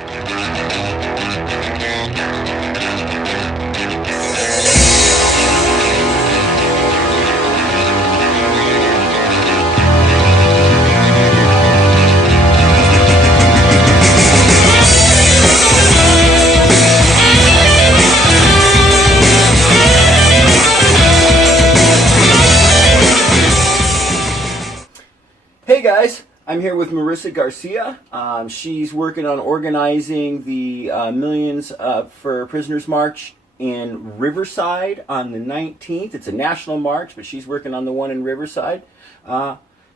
Hey guys, I'm here with Marissa Garcia. She's working on organizing the Millions for Prisoners March in Riverside on the 19th. It's a national march, but she's working on the one in Riverside.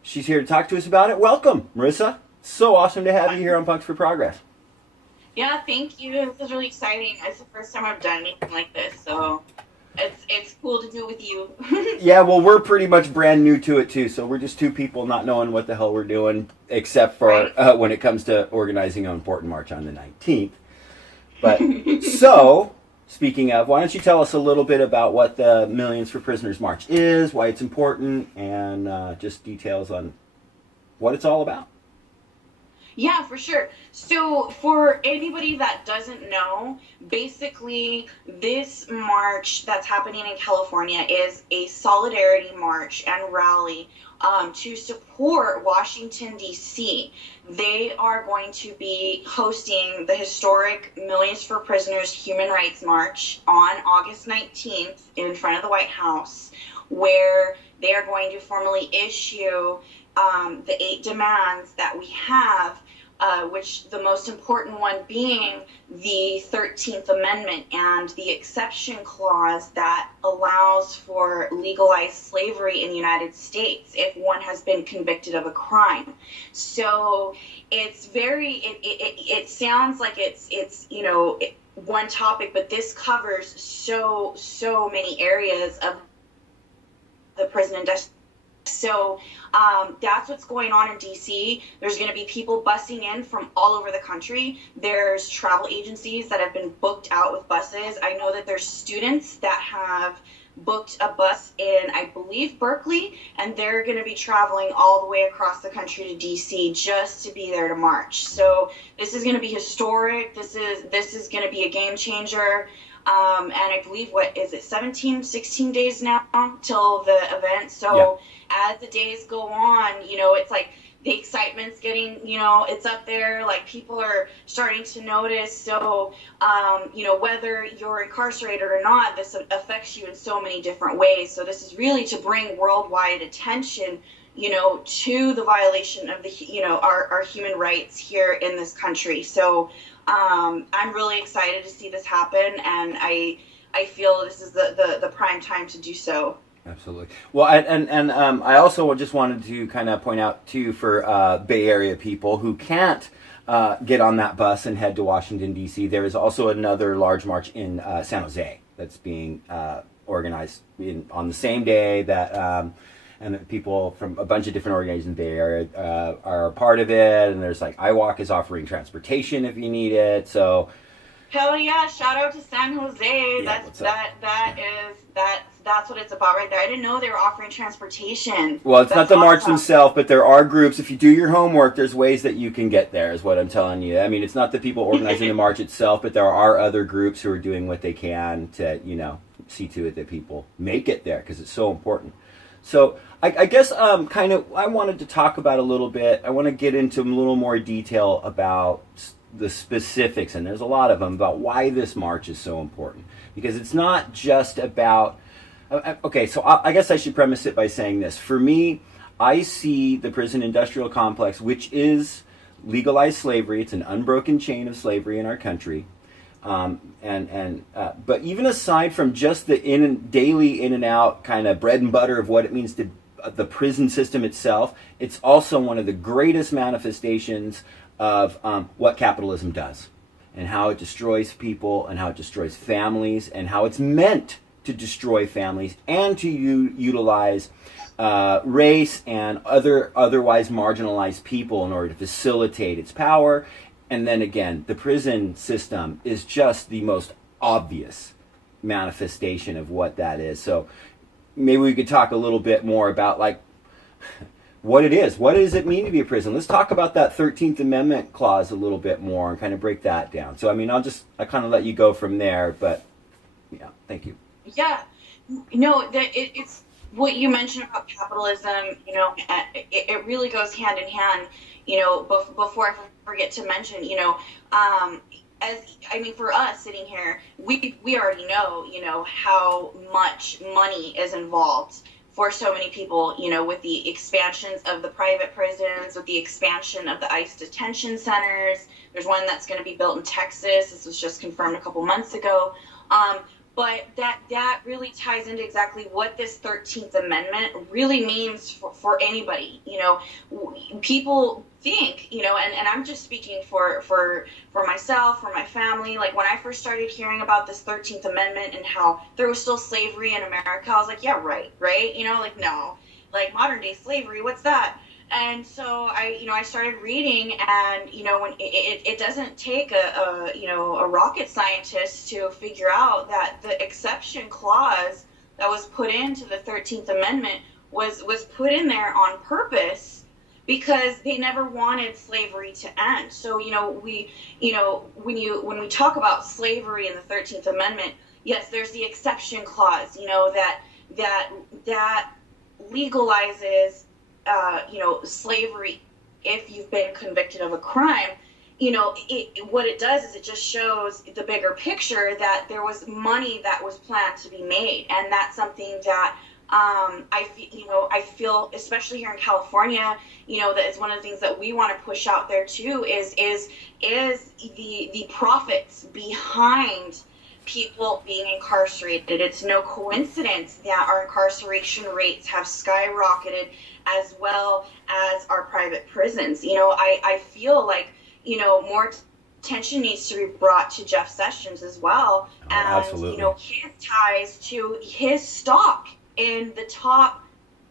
She's here to talk to us about it. Welcome, Marissa. So awesome to have you here on Punks for Progress. Yeah, thank you. This is really exciting. It's the first time I've done anything like this, so it's cool to do with you. Yeah, well, we're pretty much brand new to it too, so we're just two people not knowing what the hell we're doing, except for when it comes to organizing an important march on the 19th. But so, speaking of, why don't you tell us a little bit about what the Millions for Prisoners March is, why it's important, and just details on what it's all about. Yeah, for sure. So for anybody that doesn't know, basically this march that's happening in California is a solidarity march and rally to support Washington, D.C. They are going to be hosting the historic Millions for Prisoners Human Rights March on August 19th in front of the White House, where they are going to formally issue the 8 demands that we have, which the most important one being the 13th Amendment and the exception clause that allows for legalized slavery in the United States if one has been convicted of a crime. So it's it sounds like it's one topic, but this covers so many areas of the prison industry. So that's what's going on in D.C. There's going to be people busing in from all over the country. There's travel agencies that have been booked out with buses. I know that there's students that have booked a bus in, I believe, Berkeley, and they're going to be traveling all the way across the country to D.C. just to be there to march. So this is going to be historic. This is going to be a game changer. And I believe, 16 days now till the event. So as the days go on, it's like the excitement's getting, it's up there, like people are starting to notice. So, whether you're incarcerated or not, this affects you in so many different ways. So this is really to bring worldwide attention, to the violation of our human rights here in this country. So, I'm really excited to see this happen, and I feel this is the prime time to do so. Absolutely. Well, and I also just wanted to kind of point out too for Bay Area people who can't get on that bus and head to Washington, D.C. There is also another large march in San Jose that's being organized on the same day that. And people from a bunch of different organizations in the Bay Area are a part of it. And there's like iWalk is offering transportation if you need it. So, hell yeah! Shout out to San Jose. Yeah, that's what it's about right there. I didn't know they were offering transportation. Well, it's not the march awesome. themselves, but there are groups. If you do your homework, there's ways that you can get there. Is what I'm telling you. I mean, it's not the people organizing the march itself, but there are other groups who are doing what they can to see to it that people make it there because it's so important. So I guess I wanted to talk about a little bit. I want to get into a little more detail about the specifics, and there's a lot of them, about why this march is so important. Because it's not just about... Okay, so I guess I should premise it by saying this. For me, I see the prison industrial complex, which is legalized slavery. It's an unbroken chain of slavery in our country. But even aside from just the daily in and out kind of bread and butter of what it means to the prison system itself, it's also one of the greatest manifestations of what capitalism does and how it destroys people and how it destroys families and how it's meant to destroy families and to utilize race and otherwise marginalized people in order to facilitate its power. And then again, the prison system is just the most obvious manifestation of what that is. So maybe we could talk a little bit more about what it is. What does it mean to be a prison? Let's talk about that 13th Amendment clause a little bit more and kind of break that down. So, I mean, I kind of let you go from there, but yeah, thank you. Yeah, no, it's what you mentioned about capitalism. It really goes hand in hand. Before I forget to mention, for us sitting here, we already know, how much money is involved for so many people, with the expansions of the private prisons, with the expansion of the ICE detention centers. There's one that's going to be built in Texas. This was just confirmed a couple months ago. But that really ties into exactly what this 13th Amendment really means for anybody. People think, and I'm just speaking for myself, for my family. Like, when I first started hearing about this 13th Amendment and how there was still slavery in America, I was like, yeah, right? No, like modern day slavery, what's that? And so I started reading, and when it doesn't take a rocket scientist to figure out that the exception clause that was put into the 13th Amendment was put in there on purpose, because they never wanted slavery to end. So when we talk about slavery in the 13th Amendment, yes, there's the exception clause, that legalizes slavery if you've been convicted of a crime. What it does is it just shows the bigger picture that there was money that was planned to be made, and that's something that I feel, especially here in California, that is one of the things that we want to push out there too, is the profits behind people being incarcerated. It's no coincidence that our incarceration rates have skyrocketed, as well as our private prisons. I feel like, more attention needs to be brought to Jeff Sessions as well. And, absolutely. His ties to his stock in the top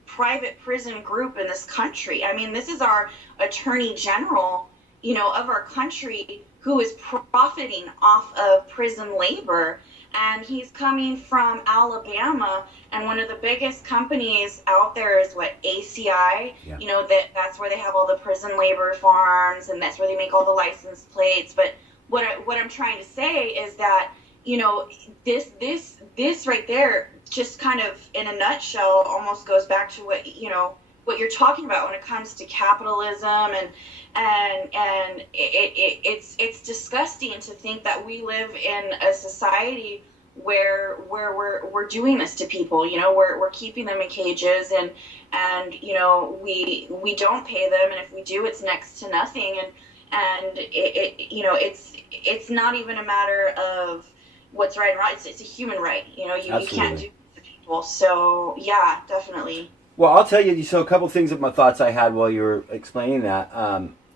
private prison group in this country. I mean, this is our Attorney General, of our country, who is profiting off of prison labor. And he's coming from Alabama, and one of the biggest companies out there is ACI. Yeah. That's where they have all the prison labor farms, and that's where they make all the license plates. But what I'm trying to say is that this right there, just kind of in a nutshell, almost goes back to what you're talking about when it comes to capitalism, and it's disgusting to think that we live in a society where we're doing this to people. We're keeping them in cages, and we don't pay them, and if we do, it's next to nothing, and it's not even a matter of what's right and wrong. It's a human right. You can't do it to people. So yeah, definitely. Well, I'll tell you, so a couple things of my thoughts I had while you were explaining that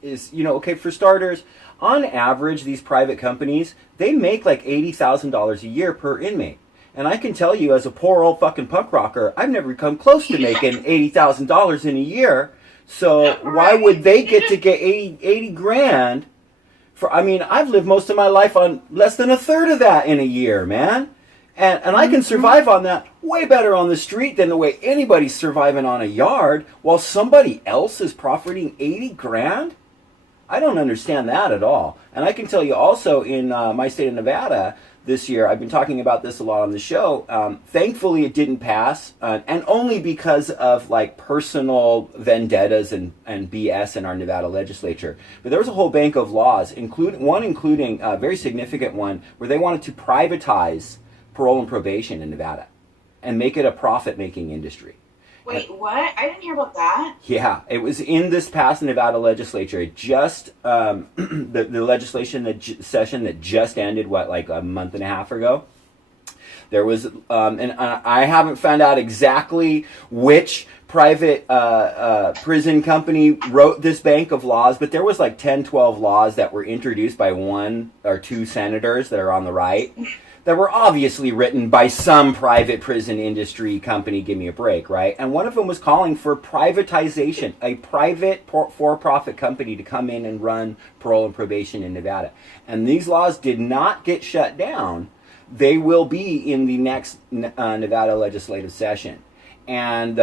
is, okay, for starters, on average, these private companies, they make like $80,000 a year per inmate. And I can tell you, as a poor old fucking punk rocker, I've never come close to making $80,000 in a year. So why would they get to get 80 grand? I've lived most of my life on less than a third of that in a year, man. And I can survive on that way better on the street than the way anybody's surviving on a yard, while somebody else is profiting 80 grand? I don't understand that at all. And I can tell you also, in my state of Nevada this year, I've been talking about this a lot on the show. Thankfully, it didn't pass, and only because of personal vendettas and BS in our Nevada legislature. But there was a whole bank of laws, including a very significant one, where they wanted to privatize parole and probation in Nevada and make it a profit-making industry. Wait, what? I didn't hear about that. Yeah, it was in this past Nevada legislature. It just, the legislation session that just ended, a month and a half ago? There was, and I haven't found out exactly which private prison company wrote this bank of laws, but there was 10, 12 laws that were introduced by one or two senators that are on the right that were obviously written by some private prison industry company. Give me a break, right? And one of them was calling for privatization, a private for-profit company to come in and run parole and probation in Nevada. And these laws did not get shut down. They will be in the next Nevada legislative session. And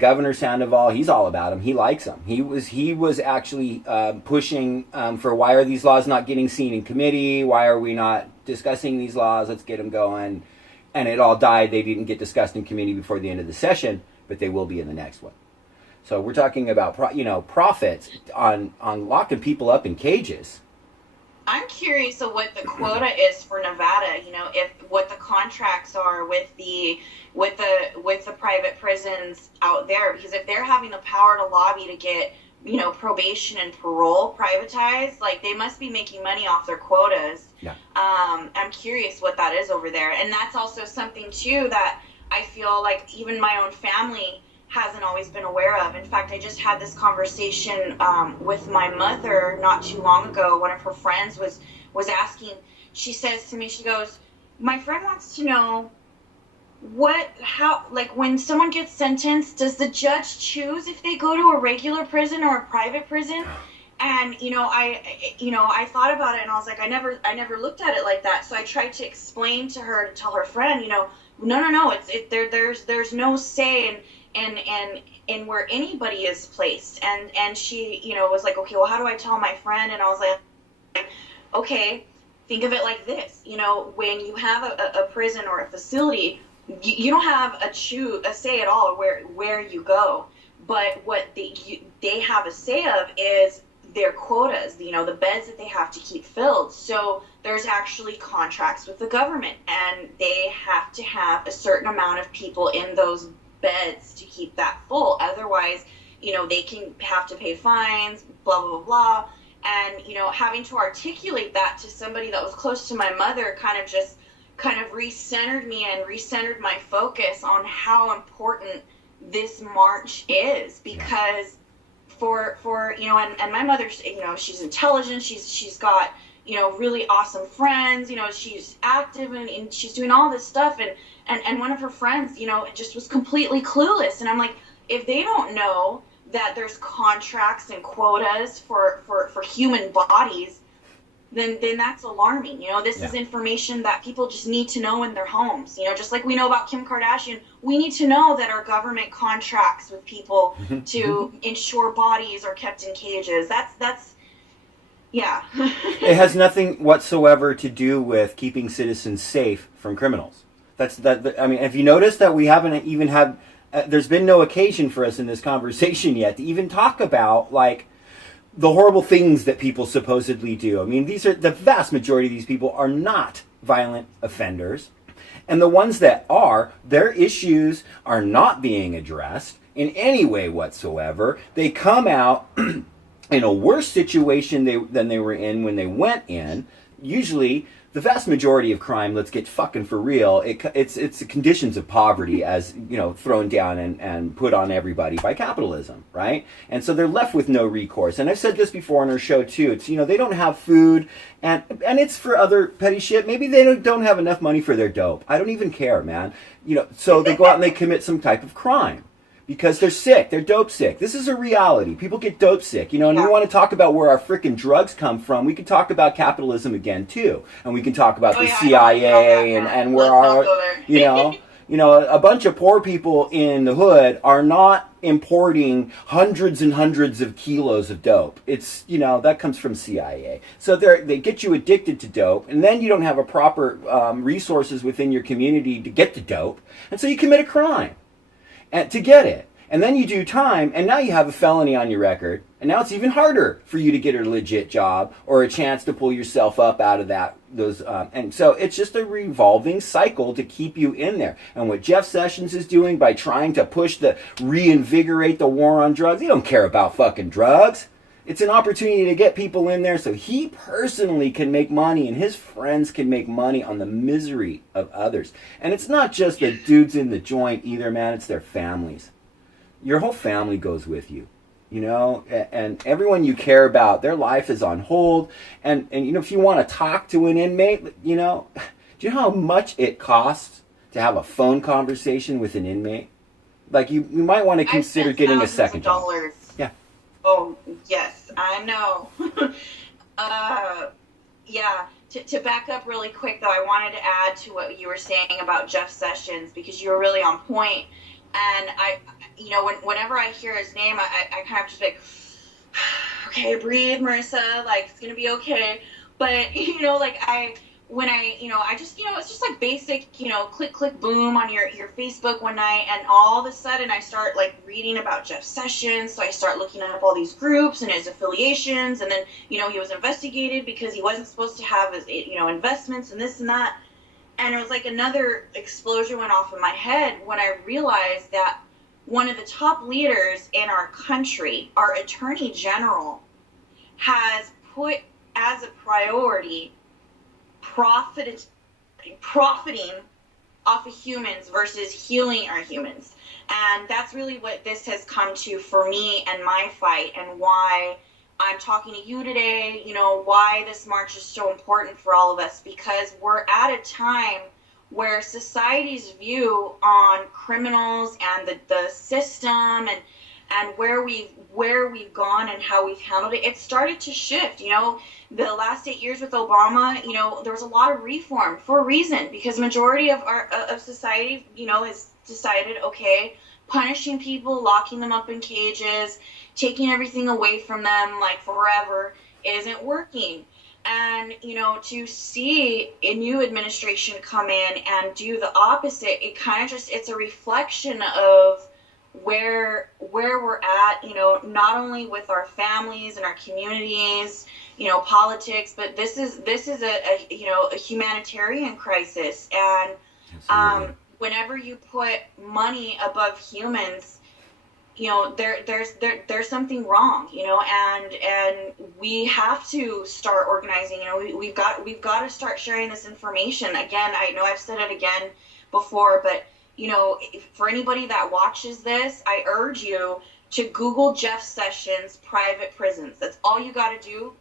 Governor Sandoval, he's all about him. He likes him. He was actually pushing for, why are these laws not getting seen in committee? Why are we not discussing these laws? Let's get them going. And it all died. They didn't get discussed in committee before the end of the session, but they will be in the next one. So we're talking about profits on locking people up in cages. I'm curious of what the quota is for Nevada. If what the contracts are with the private prisons out there, because if they're having the power to lobby to get probation and parole privatized, like, they must be making money off their quotas. Yeah. I'm curious what that is over there, and that's also something too that I feel like even my own family hasn't always been aware of. In fact, I just had this conversation with my mother not too long ago. One of her friends was asking, she says to me, she goes, my friend wants to know how, like, when someone gets sentenced, does the judge choose if they go to a regular prison or a private prison? And I thought about it, and I was like, I never looked at it like that. So I tried to explain to her, to tell her friend, no, there's no say in where anybody is placed. And she was like, okay, well, how do I tell my friend? And I was like, okay, think of it like this. When you have a prison or a facility, you don't have a say at all where you go. But what they have a say of is their quotas, the beds that they have to keep filled. So there's actually contracts with the government, and they have to have a certain amount of people in those beds to keep that full. Otherwise, they can have to pay fines, blah, blah, blah, blah. And, having to articulate that to somebody that was close to my mother kind of recentered me and recentered my focus on how important this march is, because for and my mother, she's intelligent, she's got really awesome friends, she's active and she's doing all this stuff, and one of her friends just was completely clueless. And I'm like, if they don't know that there's contracts and quotas for human bodies, then that's alarming. This is information that people just need to know in their homes. Just like we know about Kim Kardashian, we need to know that our government contracts with people to ensure bodies are kept in cages. That's yeah. It has nothing whatsoever to do with keeping citizens safe from criminals. I mean, have you noticed that we haven't even had, there's been no occasion for us in this conversation yet to even talk about, like, the horrible things that people supposedly do. I mean, the vast majority of these people are not violent offenders. And the ones that are, their issues are not being addressed in any way whatsoever. They come out in a worse situation than they were in when they went in. Usually, the vast majority of crime, let's get fucking for real, it's the conditions of poverty as, thrown down and put on everybody by capitalism, right? And so they're left with no recourse. And I've said this before on our show too. It's, they don't have food, and it's for other petty shit. Maybe they don't have enough money for their dope. I don't even care, man. So they go out and they commit some type of crime. Because they're sick. They're dope sick. This is a reality. People get dope sick. And we want to talk about where our frickin' drugs come from. We can talk about capitalism again, too. And we can talk about the CIA and where our, a bunch of poor people in the hood are not importing hundreds and hundreds of kilos of dope. It's, that comes from CIA. So they get you addicted to dope, and then you don't have a proper resources within your community to get the dope. And so you commit a crime. And to get it. And then you do time, and now you have a felony on your record, and now it's even harder for you to get a legit job or a chance to pull yourself up out of and so it's just a revolving cycle to keep you in there. And what Jeff Sessions is doing by trying to reinvigorate the war on drugs, he don't care about fucking drugs. It's an opportunity to get people in there so he personally can make money and his friends can make money on the misery of others. And it's not just the dudes in the joint either, man. It's their families. Your whole family goes with you, and everyone you care about, their life is on hold. And if you want to talk to an inmate, do you know how much it costs to have a phone conversation with an inmate? Like, you might want to consider getting a second job. Yeah. Oh, yes, I know. Yeah, to back up really quick, though, I wanted to add to what you were saying about Jeff Sessions, because you were really on point. And whenever I hear his name, I kind of just like, okay, breathe, Marissa, like, it's gonna be okay. But, like, I just, it's just like basic, click, click, boom on your Facebook one night, and all of a sudden I start like reading about Jeff Sessions, so I start looking up all these groups and his affiliations, and then, he was investigated because he wasn't supposed to have his, investments and this and that, and it was like another explosion went off in my head when I realized that one of the top leaders in our country, our Attorney General, has put as a priority profiting off of humans versus healing our humans. And that's really what this has come to for me and my fight, and why I'm talking to you today, why this march is so important for all of us, because we're at a time where society's view on criminals and the system and where we've gone and how we've handled it, it started to shift. The last 8 years with Obama, there was a lot of reform for a reason, because majority of society, has decided, okay, punishing people, locking them up in cages, taking everything away from them like forever isn't working. And, to see a new administration come in and do the opposite, it kind of just, it's a reflection of where we're at, not only with our families and our communities, politics, but this is a humanitarian crisis. And whenever you put money above humans, there's something wrong, and we have to start organizing. We've got to start sharing this information. Again, I know I've said it again before, but for anybody that watches this, I urge you to Google Jeff Sessions private prisons. That's all you got to do,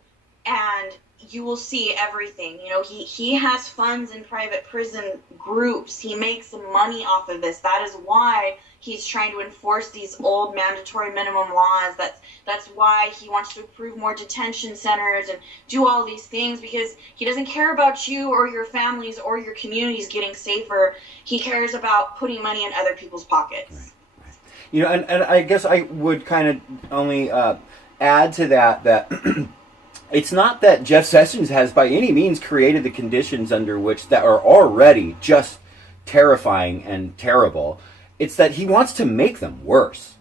and you will see everything. He has funds in private prison groups. He makes some money off of this. That is why he's trying to enforce these old mandatory minimum laws. That's why he wants to approve more detention centers and do all these things, because he doesn't care about you or your families or your communities getting safer. He cares about putting money in other people's pockets. Right. And I guess I would kind of only add to that it's not that Jeff Sessions has by any means created the conditions under which that are already just terrifying and terrible. It's that he wants to make them worse.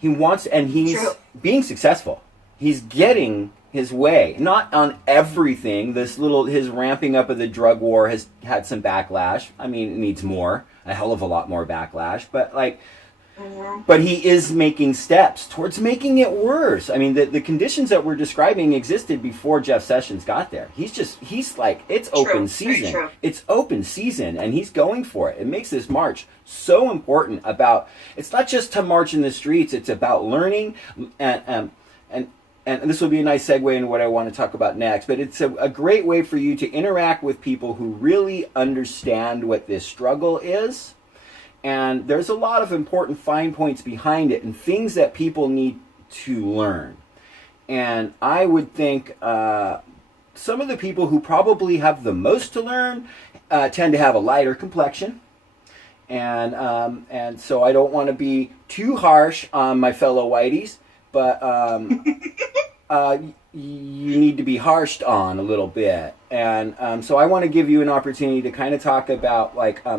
And he's True. Being successful. He's getting his way. Not on everything. His ramping up of the drug war has had some backlash. I mean, it needs more, a hell of a lot more backlash. But he is making steps towards making it worse. I mean, the conditions that we're describing existed before Jeff Sessions got there. He's like, it's True. Open season. It's open season, and he's going for it. It makes this march so important it's not just to march in the streets, it's about learning, and this will be a nice segue into what I want to talk about next, but it's a great way for you to interact with people who really understand what this struggle is. And there's a lot of important fine points behind it and things that people need to learn. And I would think some of the people who probably have the most to learn tend to have a lighter complexion. And so I don't want to be too harsh on my fellow whiteys, but you need to be harshed on a little bit. And so I want to give you an opportunity to kind of talk about,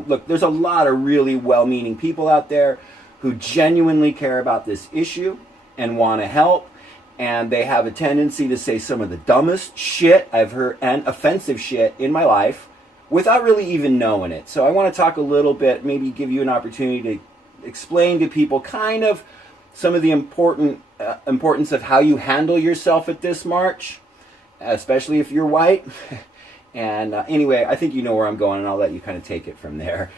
look, there's a lot of really well-meaning people out there who genuinely care about this issue and want to help. And they have a tendency to say some of the dumbest shit I've heard and offensive shit in my life without really even knowing it. So I want to talk a little bit, maybe give you an opportunity to explain to people kind of some of the importance of how you handle yourself at this march, especially if you're white. And anyway, I think you know where I'm going, and I'll let you kind of take it from there.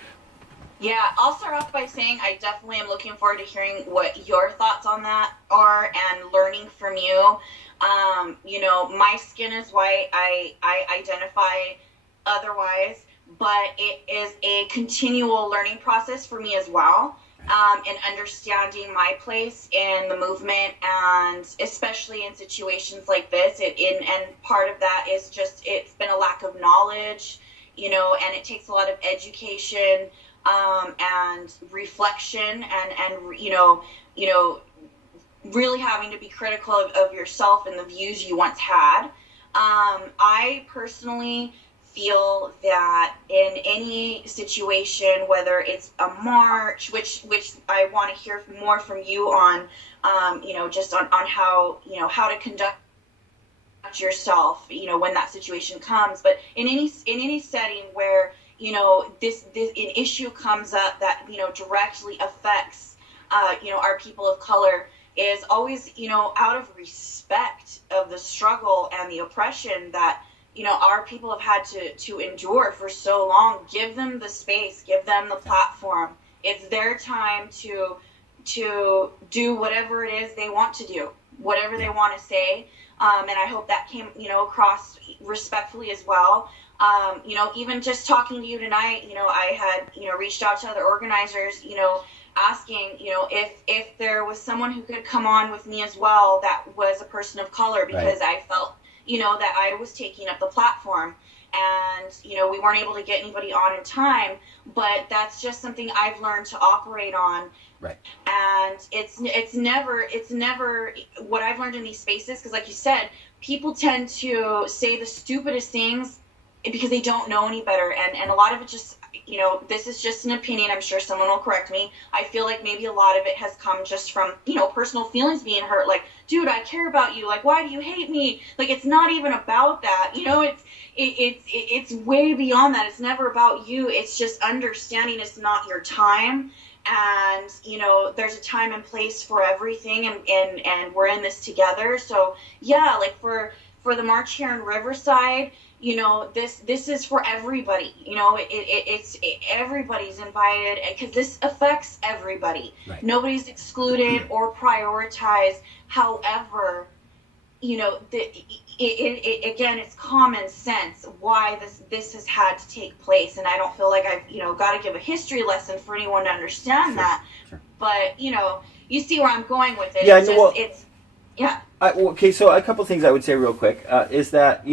Yeah, I'll start off by saying I definitely am looking forward to hearing what your thoughts on that are and learning from you. My skin is white. I identify otherwise, but it is a continual learning process for me as well. And understanding my place in the movement, and especially in situations like this, and part of that is just it's been a lack of knowledge, and it takes a lot of education and reflection, and really having to be critical of yourself and the views you once had. I personally feel that in any situation, whether it's a march, which I want to hear more from you on, just on how to conduct yourself, when that situation comes. But in any setting where, this an issue comes up that, directly affects, our people of color, is always, out of respect of the struggle and the oppression that, our people have had to endure for so long. Give them the space, give them the platform. It's their time to do whatever it is they want to do, whatever they want to say. And I hope that came, across respectfully as well. Even just talking to you tonight, I had, reached out to other organizers, asking, if there was someone who could come on with me as well that was a person of color, because I felt, that I was taking up the platform, and, we weren't able to get anybody on in time, but that's just something I've learned to operate on. Right. And it's never what I've learned in these spaces, because like you said, people tend to say the stupidest things because they don't know any better, and a lot of it just, this is just an opinion, I'm sure someone will correct me. I feel like maybe a lot of it has come just from, personal feelings being hurt, like, dude, I care about you, like, why do you hate me? Like, it's not even about that, it's way beyond that. It's never about you. It's just understanding it's not your time, and there's a time and place for everything, and we're in this together. So yeah, like for the march here in Riverside, this is for everybody. It's everybody's invited, because this affects everybody. Right. Nobody's excluded or prioritized. However, again, it's common sense why this has had to take place, and I don't feel like I've got to give a history lesson for anyone to understand that. Sure. But you see where I'm going with it. Yeah, it's yeah. Okay, so a couple things I would say real quick is that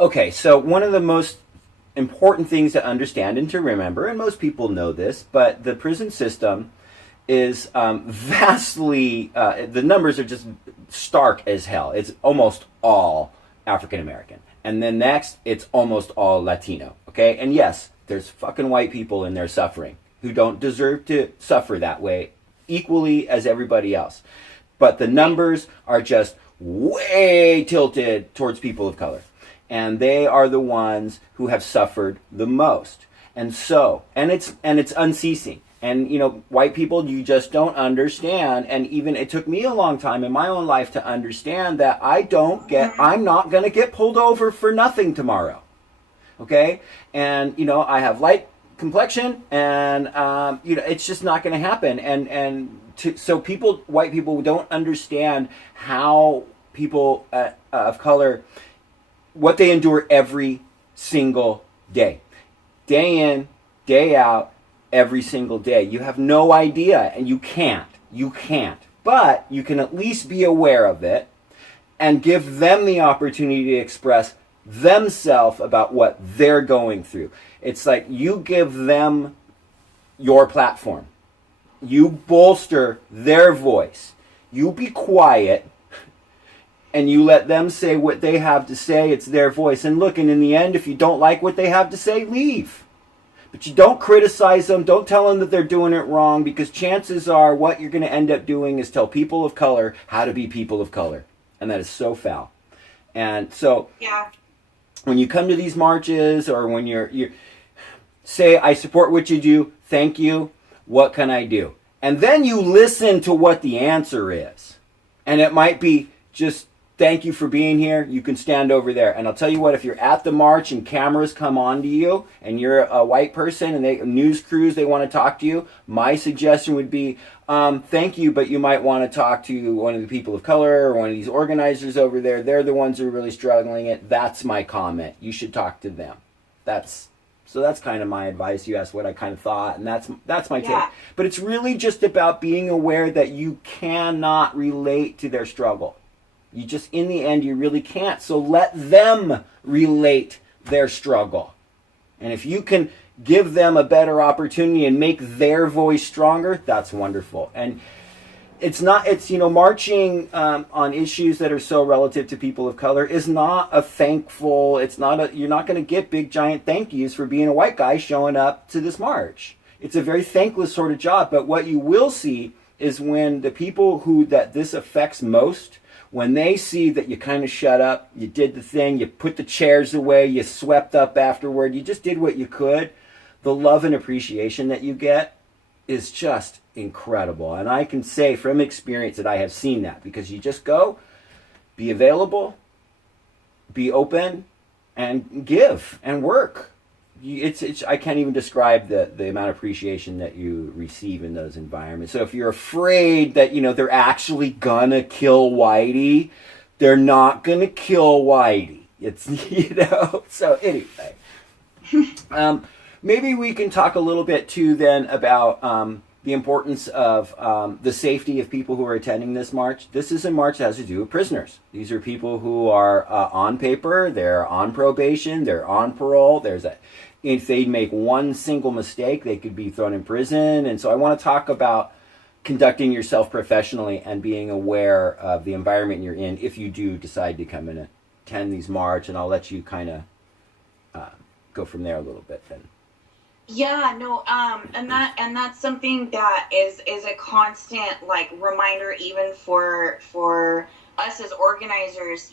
okay, so one of the most important things to understand and to remember, and most people know this, but the prison system is vastly, the numbers are just stark as hell. It's almost all African American. And then next, it's almost all Latino, okay? And yes, there's fucking white people in there suffering who don't deserve to suffer that way equally as everybody else. But the numbers are just way tilted towards people of color. And they are the ones who have suffered the most. And so, and it's unceasing. And, white people, you just don't understand. And even it took me a long time in my own life to understand that I'm not going to get pulled over for nothing tomorrow. Okay? And, I have light complexion, and, it's just not going to happen. So white people don't understand how people of color, what they endure every single day. Day in, day out, every single day. You have no idea, and you can't. But you can at least be aware of it and give them the opportunity to express themselves about what they're going through. It's like you give them your platform. You bolster their voice. You be quiet, and you let them say what they have to say. It's their voice. And look, and in the end, if you don't like what they have to say, leave. But you don't criticize them. Don't tell them that they're doing it wrong, because chances are what you're going to end up doing is tell people of color how to be people of color. And that is so foul. And so when you come to these marches, or when you're say, I support what you do, thank you, what can I do? And then you listen to what the answer is. And it might be just, thank you for being here. You can stand over there. And I'll tell you what, if you're at the march and cameras come on to you, and you're a white person, and news crews, they want to talk to you, my suggestion would be, thank you, but you might want to talk to one of the people of color, or one of these organizers over there. They're the ones who are really struggling it. That's my comment. You should talk to them. So that's kind of my advice. You asked what I kind of thought, and that's my take. But it's really just about being aware that you cannot relate to their struggle. You just, in the end, you really can't. So let them relate their struggle. And if you can give them a better opportunity and make their voice stronger, that's wonderful. And it's marching on issues that are so relative to people of color is not a thankful, you're not going to get big giant thank yous for being a white guy showing up to this march. It's a very thankless sort of job, but what you will see is when the people that this affects most, when they see that you kind of shut up, you did the thing, you put the chairs away, you swept up afterward, you just did what you could, the love and appreciation that you get is just incredible. And I can say from experience that I have seen that, because you just go, be available, be open, and give and work. I can't even describe the amount of appreciation that you receive in those environments. So if you're afraid that they're actually gonna kill Whitey, they're not gonna kill Whitey. It's So anyway, maybe we can talk a little bit too then about the importance of the safety of people who are attending this march. This is a march that has to do with prisoners. These are people who are on paper, they're on probation, they're on parole. If they make one single mistake, they could be thrown in prison. And so I want to talk about conducting yourself professionally and being aware of the environment you're in if you do decide to come and attend these march. And I'll let you kind of go from there a little bit then. Yeah, no, and that's something that is a constant reminder even for us as organizers.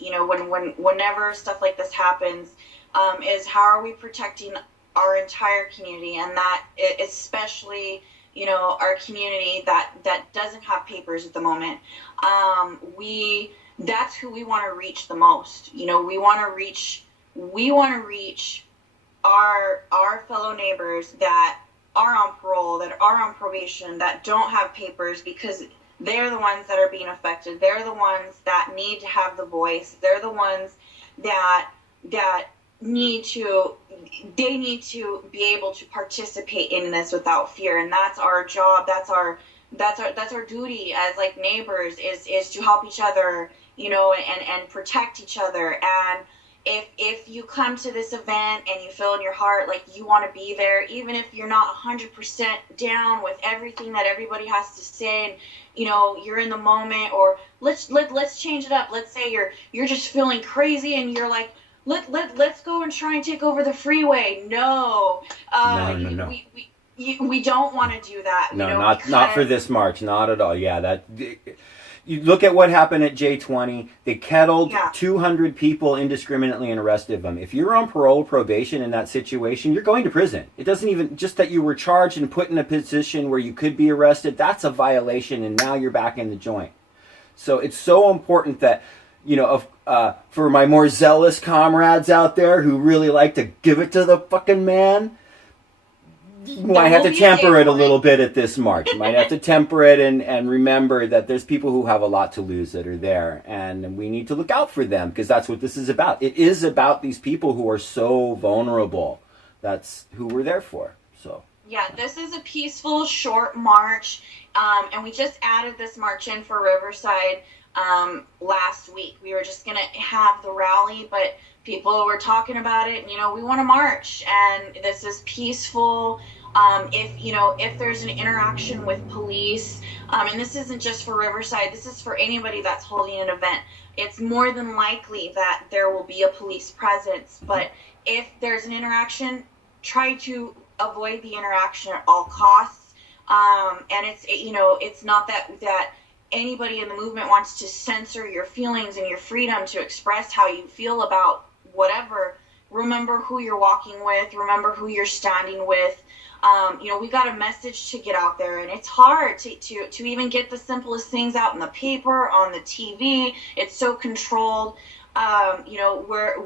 Whenever stuff like this happens, is how are we protecting our entire community, and that especially our community that doesn't have papers at the moment. That's who we want to reach the most. We want to reach our fellow neighbors that are on parole, that are on probation, that don't have papers, because they're the ones that are being affected. They're the ones that need to have the voice. They're the ones that need to be able to participate in this without fear. And that's our job. That's our duty as neighbors is to help each other, and protect each other. And if you come to this event and you feel in your heart you want to be there, even if you're not 100% down with everything that everybody has to say, and you're in the moment, or let's change it up. Let's say you're just feeling crazy and you're like, let's go and try and take over the freeway. No. We don't want to do that. No, not for this march. Not at all. Yeah, you look at what happened at J20. They kettled 200 people indiscriminately and arrested them. If you're on parole, probation in that situation, you're going to prison. It doesn't even, just that you were charged and put in a position where you could be arrested, that's a violation, and now you're back in the joint. So it's so important that, for my more zealous comrades out there who really like to give it to the fucking man, you might have to temper it a little bit at this march. You might have to temper it and remember that there's people who have a lot to lose that are there, and we need to look out for them, because that's what this is about. It is about these people who are so vulnerable. That's who we're there for. So yeah, this is a peaceful, short march, and we just added this march in for Riverside last week. We were just going to have the rally, but people were talking about it, and we want to march, and this is peaceful. If there's an interaction with police, and this isn't just for Riverside, this is for anybody that's holding an event, it's more than likely that there will be a police presence. But if there's an interaction, try to avoid the interaction at all costs. And it's not that anybody in the movement wants to censor your feelings and your freedom to express how you feel about whatever. Remember who you're walking with. Remember who you're standing with. We got a message to get out there, and it's hard to even get the simplest things out in the paper, on the TV. It's so controlled.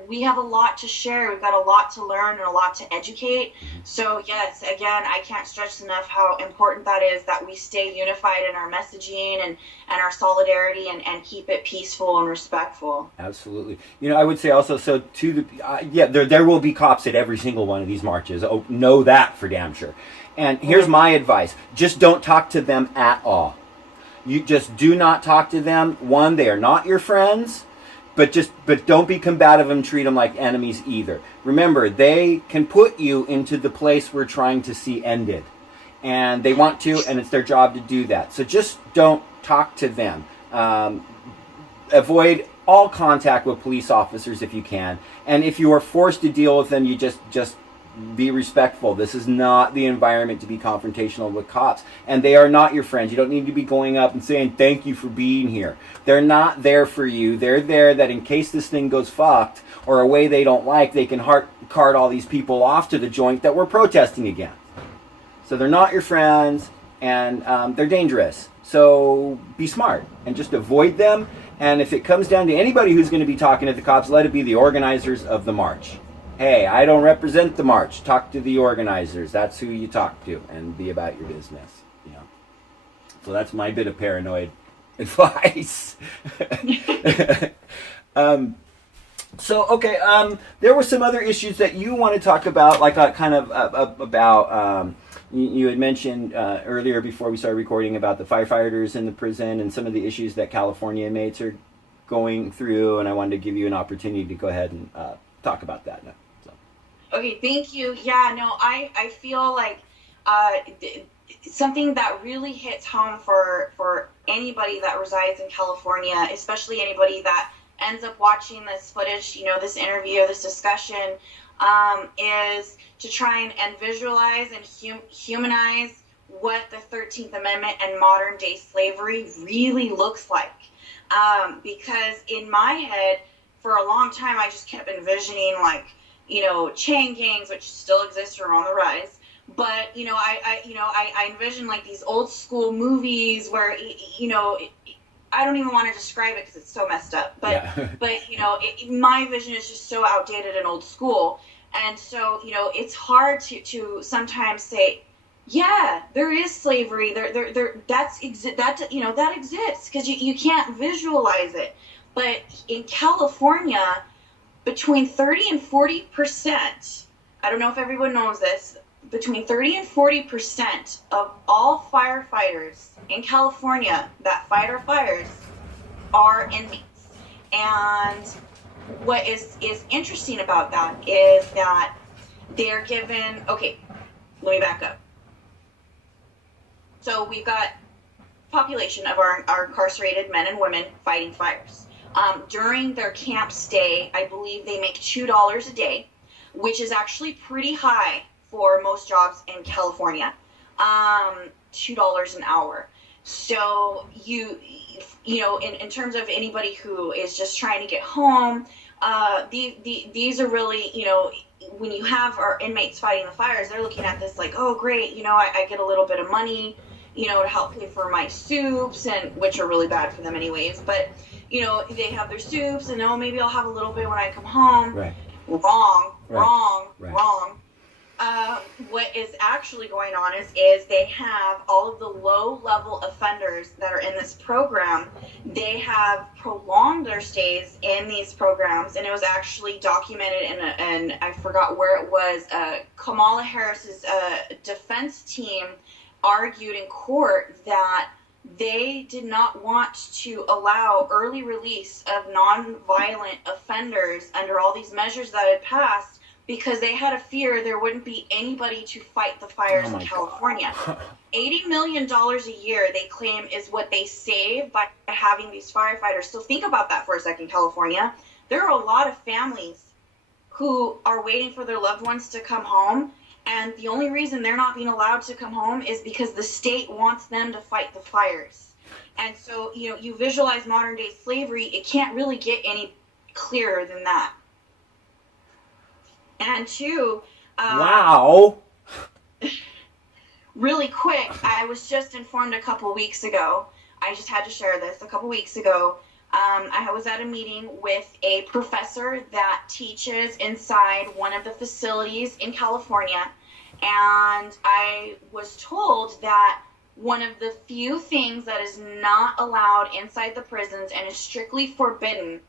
We have a lot to share. We've got a lot to learn and a lot to educate. So yes, again, I can't stress enough how important that is, that we stay unified in our messaging and our solidarity, and keep it peaceful and respectful. Absolutely. I would say also, so to there will be cops at every single one of these marches. Oh, know that for damn sure. And here's my advice. Just don't talk to them at all. You just do not talk to them. One, they are not your friends. but don't be combative and treat them like enemies either. Remember, they can put you into the place we're trying to see ended, and they want to, and it's their job to do that. So just don't talk to them. Avoid all contact with police officers if you can, and if you are forced to deal with them, you just be respectful. This is not the environment to be confrontational with cops, and they are not your friends. You don't need to be going up and saying thank you for being here. They're not there for you. They're there that in case this thing goes fucked or a way they don't like, they can cart all these people off to the joint that we're protesting against. So they're not your friends, and they're dangerous. So be smart and just avoid them. And if it comes down to anybody who's going to be talking to the cops, let it be the organizers of the march. Hey, I don't represent the march. Talk to the organizers. That's who you talk to, and be about your business. You know. So that's my bit of paranoid advice. There were some other issues that you want to talk about, like about. You had mentioned earlier before we started recording about the firefighters in the prison and some of the issues that California inmates are going through, and I wanted to give you an opportunity to go ahead and talk about that now. Okay, thank you. Yeah, no, I feel like something that really hits home for anybody that resides in California, especially anybody that ends up watching this footage, this interview, this discussion, is to try and visualize and humanize what the 13th Amendment and modern day slavery really looks like. Because in my head, for a long time, I just kept envisioning chain gangs, which still exist or are on the rise. But, I envision like these old school movies where, I don't even want to describe it because it's so messed up. But, my vision is just so outdated and old school. And so, it's hard to sometimes say, yeah, there is slavery. That exists because you can't visualize it. But in California, between 30 and 40%, I don't know if everyone knows this, between 30 and 40% of all firefighters in California that fight our fires are inmates. And what is interesting about that is that they're given, okay, let me back up. So we've got population of our incarcerated men and women fighting fires. During their camp stay, I believe they make $2 a day, which is actually pretty high for most jobs in California. $2 an hour. So in terms of anybody who is just trying to get home, these are really, when you have our inmates fighting the fires, they're looking at this like, oh great, I get a little bit of money, to help pay for my soups, and which are really bad for them anyways, but they have their soups, and maybe I'll have a little bit when I come home. Right. Wrong. What is actually going on is they have all of the low-level offenders that are in this program. They have prolonged their stays in these programs, and it was actually documented in I forgot where it was. Kamala Harris's defense team argued in court that they did not want to allow early release of non-violent offenders under all these measures that had passed because they had a fear there wouldn't be anybody to fight the fires in California. $80 million a year, they claim, is what they save by having these firefighters. So think about that for a second, California. There are a lot of families who are waiting for their loved ones to come home, and the only reason they're not being allowed to come home is because the state wants them to fight the fires. And so, you visualize modern day slavery, it can't really get any clearer than that. And two, wow. Really quick, I was just informed a couple weeks ago, I just had to share this, a couple weeks ago, I was at a meeting with a professor that teaches inside one of the facilities in California, and I was told that one of the few things that is not allowed inside the prisons and is strictly forbidden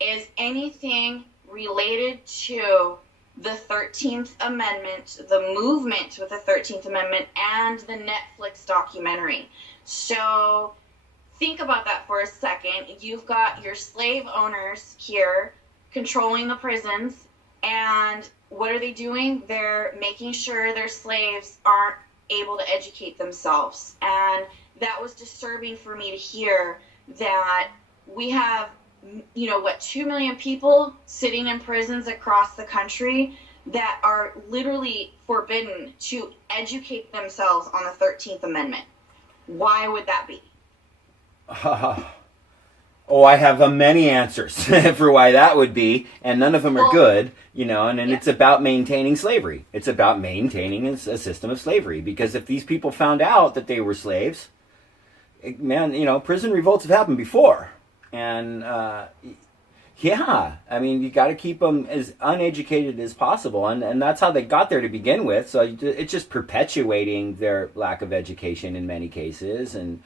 is anything related to the 13th Amendment, the movement with the 13th Amendment, and the Netflix documentary. So think about that for a second. You've got your slave owners here controlling the prisons, and what are they doing? They're making sure their slaves aren't able to educate themselves. And that was disturbing for me to hear that we have, 2 million people sitting in prisons across the country that are literally forbidden to educate themselves on the 13th Amendment. Why would that be? Oh, I have many answers for why that would be, and none of them are good, and it's about maintaining slavery. It's about maintaining a system of slavery, because if these people found out that they were slaves, prison revolts have happened before. And, you got to keep them as uneducated as possible, and that's how they got there to begin with, so it's just perpetuating their lack of education in many cases, and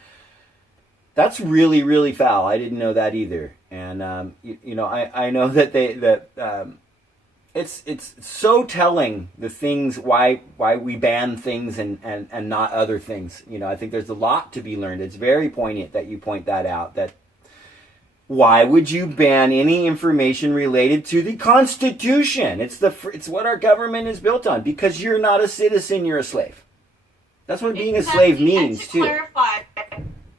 that's really, really foul. I didn't know that either. And, I know that it's so telling, the things, why we ban things and not other things. I think there's a lot to be learned. It's very poignant that you point that out, that why would you ban any information related to the Constitution? It's what our government is built on. Because you're not a citizen, you're a slave. That's what being a slave means, too.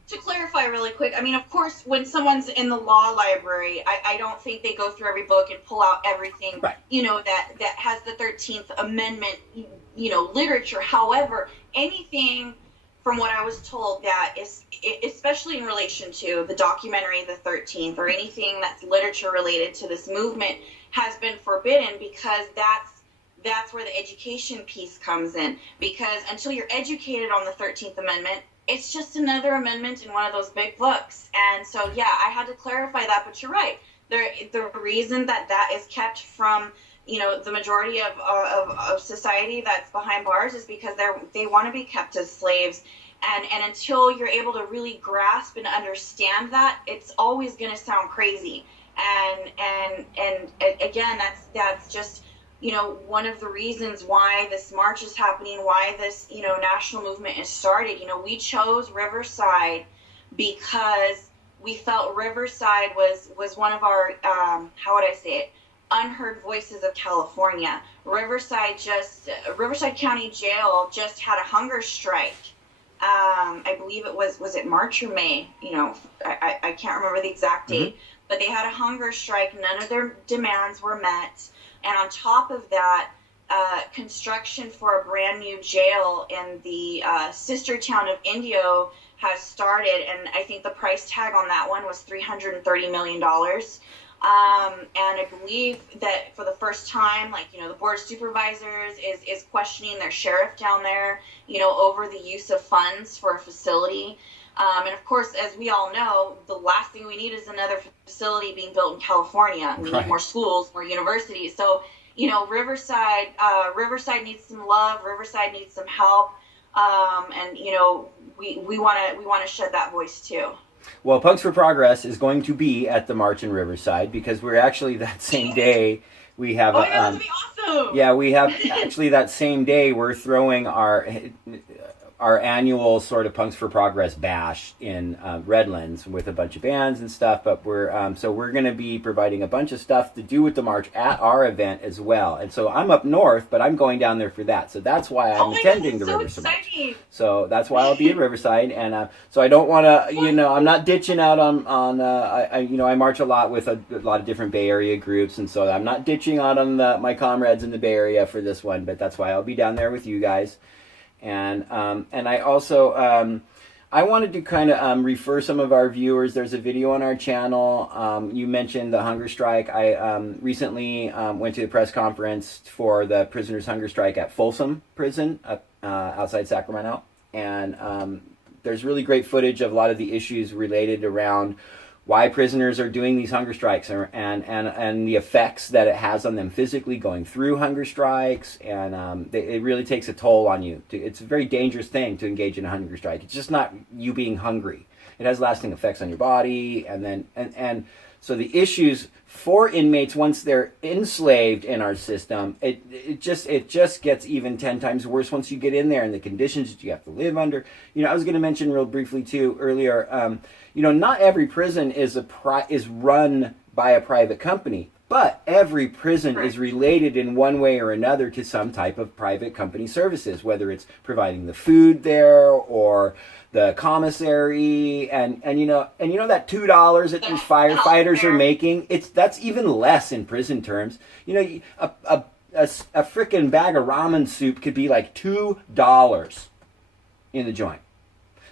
To clarify really quick, of course, when someone's in the law library, I don't think they go through every book and pull out everything, right, that has the 13th Amendment, literature. However, anything from what I was told that is, especially in relation to the documentary The 13th, or anything that's literature related to this movement, has been forbidden, because that's where the education piece comes in. Because until you're educated on the 13th Amendment, it's just another amendment in one of those big books. And so, I had to clarify that, but you're right. The reason that is kept from, the majority of society that's behind bars is because they want to be kept as slaves. And until you're able to really grasp and understand that, it's always going to sound crazy. And again, that's just, one of the reasons why this march is happening, why this, national movement is started. We chose Riverside because we felt Riverside was one of our, how would I say it, unheard voices of California. Riverside County Jail just had a hunger strike. I believe it was it March or May? I can't remember the exact date, but they had a hunger strike. None of their demands were met. And on top of that, construction for a brand new jail in the sister town of Indio has started, and I think the price tag on that one was $330 million. And I believe that for the first time, the board of supervisors is questioning their sheriff down there, over the use of funds for a facility. And of course, as we all know, the last thing we need is another facility being built in California. We need more schools, more universities. So, Riverside needs some love. Riverside needs some help. And we want to shed that voice too. Well, Punks for Progress is going to be at the March in Riverside, because we're actually that same day we have. Oh, yeah, that'd be awesome. Yeah, we have actually that same day we're throwing our annual sort of Punks for Progress bash in Redlands with a bunch of bands and stuff. But we're going to be providing a bunch of stuff to do with the march at our event as well. And so I'm up north, but I'm going down there for that. So that's why I'm attending the Riverside March. So that's why I'll be in Riverside. And so I don't want to, I'm not ditching out on I march a lot with a lot of different Bay Area groups, and so I'm not ditching out on my comrades in the Bay Area for this one. But that's why I'll be down there with you guys. And I also I wanted to kind of refer some of our viewers. There's a video on our channel. You mentioned the hunger strike. I recently went to a press conference for the prisoners' hunger strike at Folsom Prison outside Sacramento, and there's really great footage of a lot of the issues related around why prisoners are doing these hunger strikes, and the effects that it has on them physically going through hunger strikes, and it really takes a toll on you. It's a very dangerous thing to engage in a hunger strike. It's just not you being hungry. It has lasting effects on your body, and So the issues for inmates once they're enslaved in our system, it just gets even 10 times worse once you get in there, and the conditions that you have to live under. I was going to mention real briefly too earlier. Not every prison is run by a private company, but every prison is related in one way or another to some type of private company services, whether it's providing the food there or the commissary, and that $2 that these firefighters are making, that's even less in prison terms. A frickin' bag of ramen soup could be like $2 in the joint.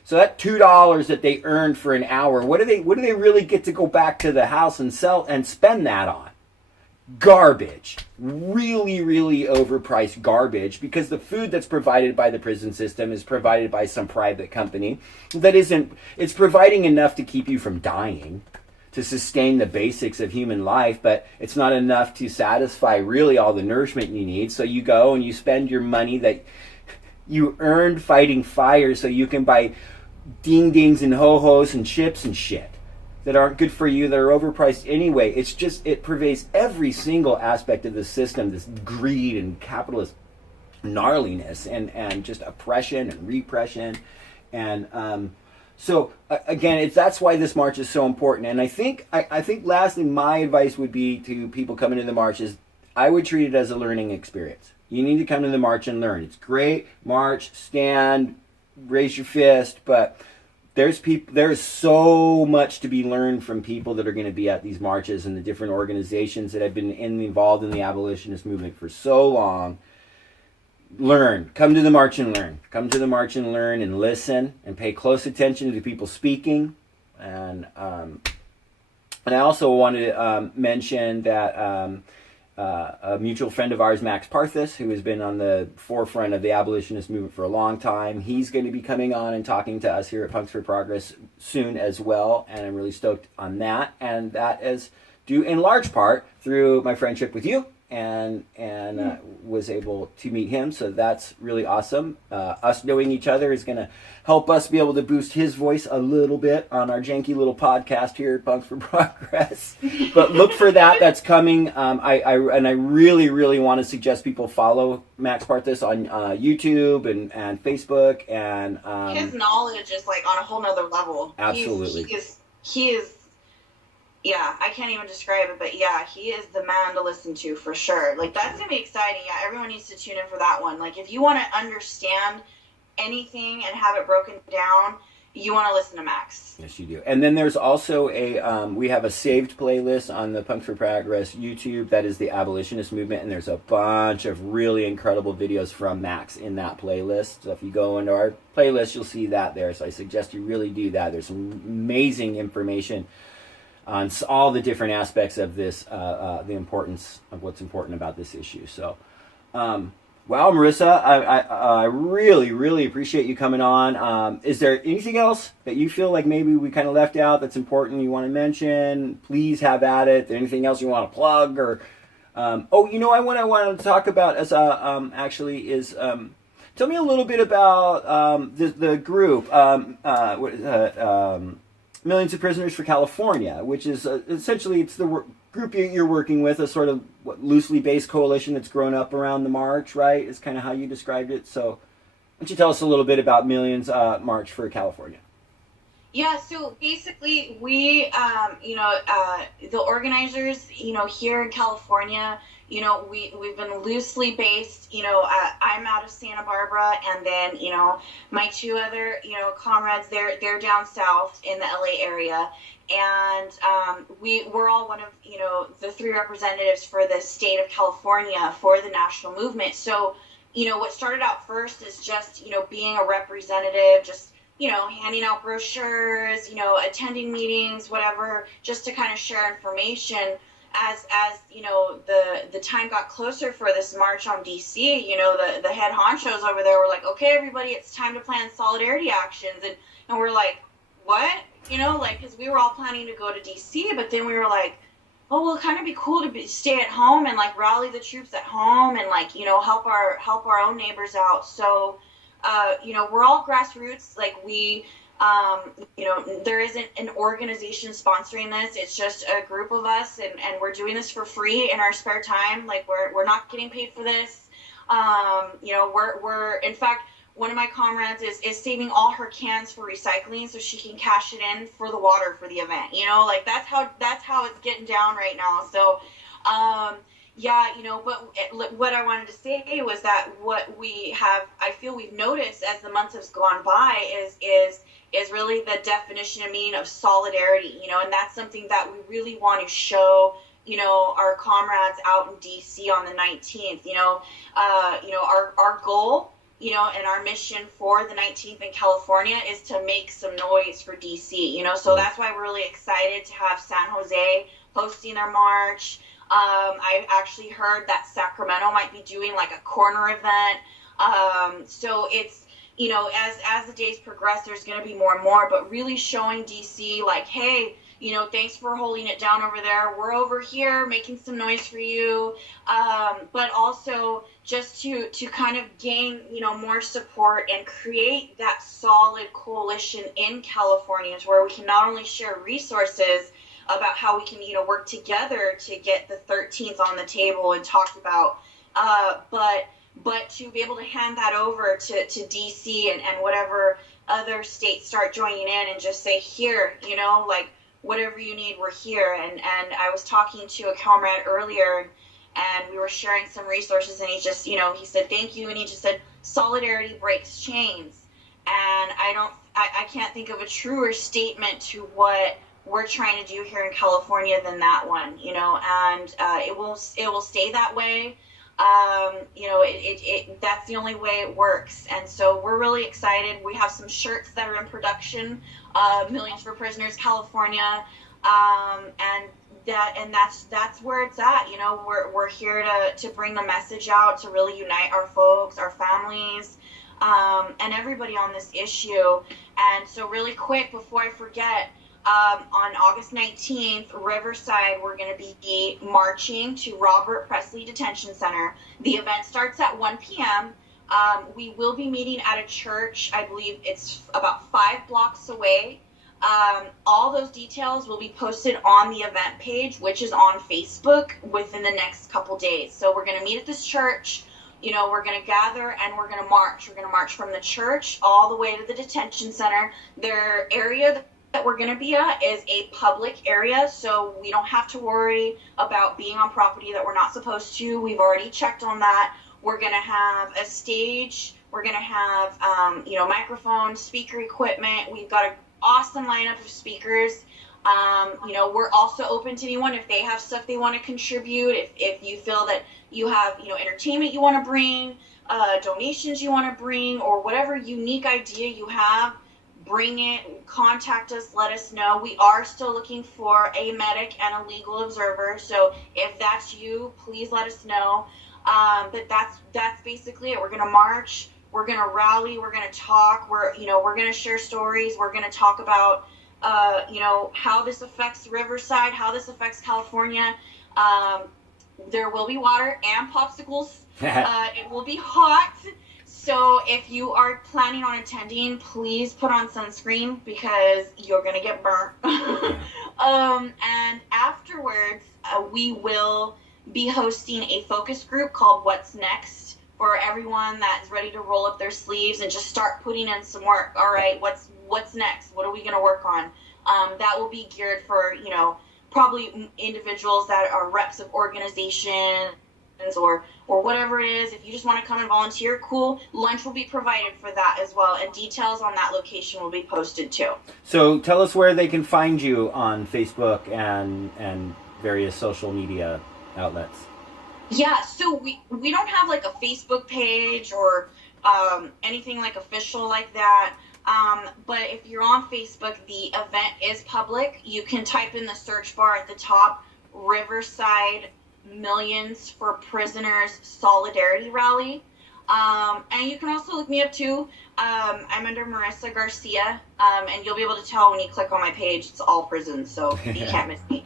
So that $2 that they earned for an hour, what do they really get to go back to the house and sell and spend that on? Garbage. Really, really overpriced garbage, because the food that's provided by the prison system is provided by some private company it's providing enough to keep you from dying, to sustain the basics of human life, but it's not enough to satisfy really all the nourishment you need. So you go and you spend your money that you earned fighting fires so you can buy ding-dings and ho-hos and chips and shit that aren't good for you, that are overpriced anyway. It pervades every single aspect of the system, this greed and capitalist gnarliness and just oppression and repression. And so again, that's why this march is so important. And I think lastly, my advice would be to people coming to the march is, I would treat it as a learning experience. You need to come to the march and learn. It's great, march, stand, raise your fist, but there's so much to be learned from people that are going to be at these marches and the different organizations that have been involved in the abolitionist movement for so long. Learn. Come to the march and learn. Come to the march and learn and listen and pay close attention to people speaking. And I also wanted to mention that a mutual friend of ours, Max Parthus, who has been on the forefront of the abolitionist movement for a long time, he's going to be coming on and talking to us here at Punks for Progress soon as well, and I'm really stoked on that. And that is due in large part through my friendship with you, and was able to meet him, so that's really awesome. Us knowing each other is going to help us be able to boost his voice a little bit on our janky little podcast here at Punks for Progress. But look for that. That's coming. I really, really want to suggest people follow Max Parthus on YouTube and Facebook. And his knowledge is like on a whole nother level. Absolutely. He is. Yeah, I can't even describe it, but yeah, he is the man to listen to for sure. Like, that's going to be exciting. Yeah, everyone needs to tune in for that one. Like, if you want to understand anything and have it broken down, you want to listen to Max. Yes, you do. And then there's also we have a saved playlist on the Punks for Progress YouTube that is the abolitionist movement, and there's a bunch of really incredible videos from Max in that playlist. So if you go into our playlist, you'll see that there. So I suggest you really do that. There's some amazing information on all the different aspects of this, the importance of what's important about this issue. So, wow, Marissa, I really, really appreciate you coming on. Is there anything else that you feel like maybe we kind of left out that's important you want to mention? Please have at it. Is there anything else you want to plug? Or, what I want to talk about is, actually is, tell me a little bit about the group. What is that? Millions of Prisoners for California, which is essentially it's the group you're working with, a sort of loosely based coalition that's grown up around the march, right? Is kind of how you described it. So why don't you tell us a little bit about Millions March for California? Yeah, so basically we, the organizers, here in California, we've been loosely based, I'm out of Santa Barbara, and then, my two other, comrades, they're down south in the LA area. And we're all one of, the three representatives for the state of California for the national movement. So, what started out first is just, being a representative, just, handing out brochures, attending meetings, whatever, just to kind of share information. As the time got closer for this march on DC, the head honchos over there were like, okay, everybody, it's time to plan solidarity actions. And we're like, what? Because we were all planning to go to DC, but then we were like, oh, well, it'd kind of be cool to stay at home and rally the troops at home and help our own neighbors out. So we're all grassroots. Like there isn't an organization sponsoring this. It's just a group of us, and we're doing this for free in our spare time. Like we're not getting paid for this. We're in fact, one of my comrades is saving all her cans for recycling so she can cash it in for the water for the event. Like that's how it's getting down right now. So, but what I wanted to say was that what I feel we've noticed as the months have gone by is really the definition and meaning of solidarity, and that's something that we really want to show, our comrades out in DC on the 19th. Our goal, and our mission for the 19th in California is to make some noise for DC, so that's why we're really excited to have San Jose hosting their march. I actually heard that Sacramento might be doing like a corner event. So it's, as the days progress, there's going to be more and more, but really showing DC like, hey, thanks for holding it down over there. We're over here making some noise for you. But also just to kind of gain, more support and create that solid coalition in California where we can not only share resources about how we can, work together to get the 13th on the table and talk about, but to be able to hand that over to DC and whatever other states start joining in and just say, here, like whatever you need, we're here. And I was talking to a comrade earlier and we were sharing some resources and he just, he said, thank you. And he just said, solidarity breaks chains. And I can't think of a truer statement to what we're trying to do here in California than that one, and it will stay that way. That's the only way it works. And so we're really excited. We have some shirts that are in production, Millions for Prisoners, California. And that's where it's at. We're here to bring the message out, to really unite our folks, our families, and everybody on this issue. And so really quick, before I forget, on August 19th, Riverside, we're going to be marching to Robert Presley Detention Center. The event starts at 1 p.m. We will be meeting at a church. I believe it's about 5 blocks away. All those details will be posted on the event page, which is on Facebook, within the next couple days. So we're going to meet at this church. We're going to gather and we're going to march. We're going to march from the church all the way to the detention center. Their area that we're going to be at is a public area, so we don't have to worry about being on property that we're not supposed to. We've already checked on that. We're going to have a stage. We're going to have, microphones, speaker equipment. We've got an awesome lineup of speakers. We're also open to anyone if they have stuff they want to contribute. If you feel that you have, entertainment you want to bring, donations you want to bring, or whatever unique idea you have, bring it, contact us, let us know. We are still looking for a medic and a legal observer, so if that's you, please let us know. But that's basically it. We're going to march, we're going to rally, we're going to talk, we're going to share stories, we're going to talk about, how this affects Riverside, how this affects California. There will be water and popsicles. It will be hot. So if you are planning on attending, please put on sunscreen because you're going to get burnt. And afterwards, we will be hosting a focus group called What's Next for everyone that's ready to roll up their sleeves and just start putting in some work. All right, what's next? What are we going to work on? That will be geared for, probably individuals that are reps of organizations or whatever it is. If you just want to come and volunteer, cool. Lunch will be provided for that as well, and details on that location will be posted too. So tell us where they can find you on Facebook and various social media outlets. Yeah, so we don't have like a Facebook page or anything like official like that. But if you're on Facebook, the event is public. You can type in the search bar at the top, Riverside Millions for Prisoners Solidarity Rally. And you can also look me up too. I'm under Marissa Garcia, and you'll be able to tell when you click on my page. It's all prisons, so you can't miss me.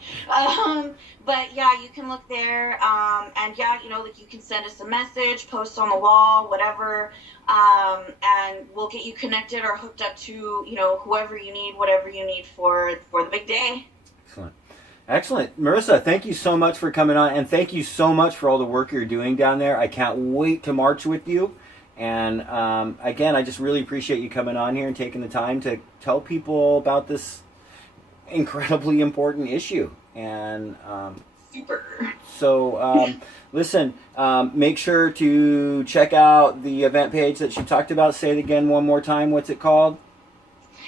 But yeah, you can look there, and yeah, like you can send us a message, post on the wall, whatever, and we'll get you connected or hooked up to whoever you need, whatever you need for the big day. Excellent. Excellent. Marissa, thank you so much for coming on, and thank you so much for all the work you're doing down there. I can't wait to march with you. And again, I just really appreciate you coming on here and taking the time to tell people about this incredibly important issue. And Super. so, listen, make sure to check out the event page that you talked about. Say it again one more time. What's it called?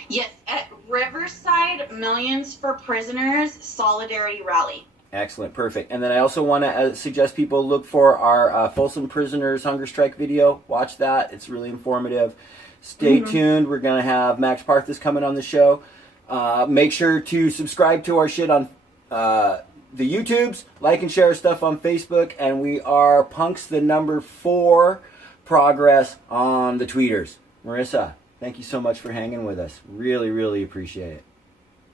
Yes, at Riverside, Millions for Prisoners Solidarity Rally. Excellent, perfect. And then I also want to suggest people look for our Folsom Prisoners Hunger Strike video. Watch that. It's really informative. Stay tuned. We're going to have Max Parthus coming on the show. Make sure to subscribe to our shit on the YouTubes. Like and share our stuff on Facebook. And we are Punks the number 4 progress on the tweeters. Marissa, thank you so much for hanging with us. Really, really appreciate it.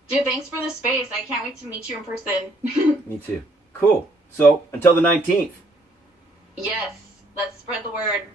Dude, thanks for the space. I can't wait to meet you in person. Me too. Cool. So, until the 19th. Yes, let's spread the word.